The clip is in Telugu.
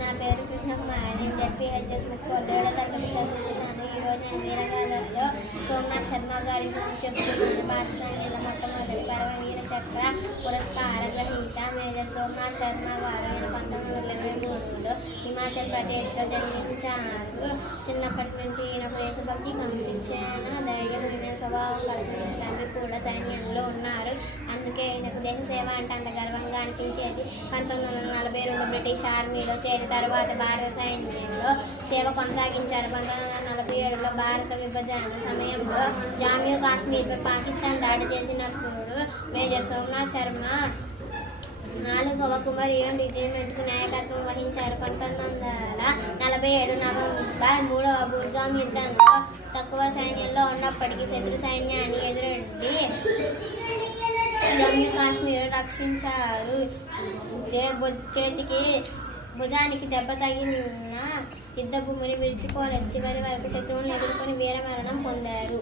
నా పేరు కృష్ణకుమారి. నేను జెడ్పీహెచ్ఎస్ ముక్కోలు 7వ తరగతి చదువుతున్నాను. ఈరోజు నేను వీరగాథలో సోమనాథ్ శర్మ గారి గురించి చెప్తున్నాను. భారతదేశంలో మొట్టమొదటి పరమవీర చక్ర పురస్కార గ్రహీత మేజర్ సోమనాథ్ శర్మ గారు 1923లో హిమాచల్ ప్రదేశ్లో జన్మించారు. చిన్నప్పటి నుంచి ఈయనకు దేశభక్తి కనిపించాను. ధైర్యం స్వభావం కలిగిన తండ్రి కూడా సైన్యంలో ఉన్నారు. అందుకే ఈయనకు దేశ సేవ అంటే అంత గర్వంగా అనిపించేది. 1942 బ్రిటిష్ ఆర్మీలో చేరిన తర్వాత భారత సైన్యంలో సేవ కొనసాగించారు. 1947లో భారత విభజన సమయంలో జమ్మూ కాశ్మీర్పై పాకిస్తాన్ దాడి చేసినప్పుడు మేజర్ సోమనాథ్ శర్మ 4వ కుమరియన్ రెజిమెంట్కు నాయకత్వం వహించారు. 1947 నవంబర్ 3వ బుర్గాం యుద్ధంలో తక్కువ సైన్యంలో ఉన్నప్పటికీ శత్రు సైన్యాన్ని ఎదురొడ్డి జమ్మూ కాశ్మీర్ రక్షించారు. భుజానికి దెబ్బ తగిలిన యుద్ధ భూమిని విడిచిపోలేదు. చివరి వరకు శత్రువులను ఎదుర్కొని వీరమరణం పొందారు.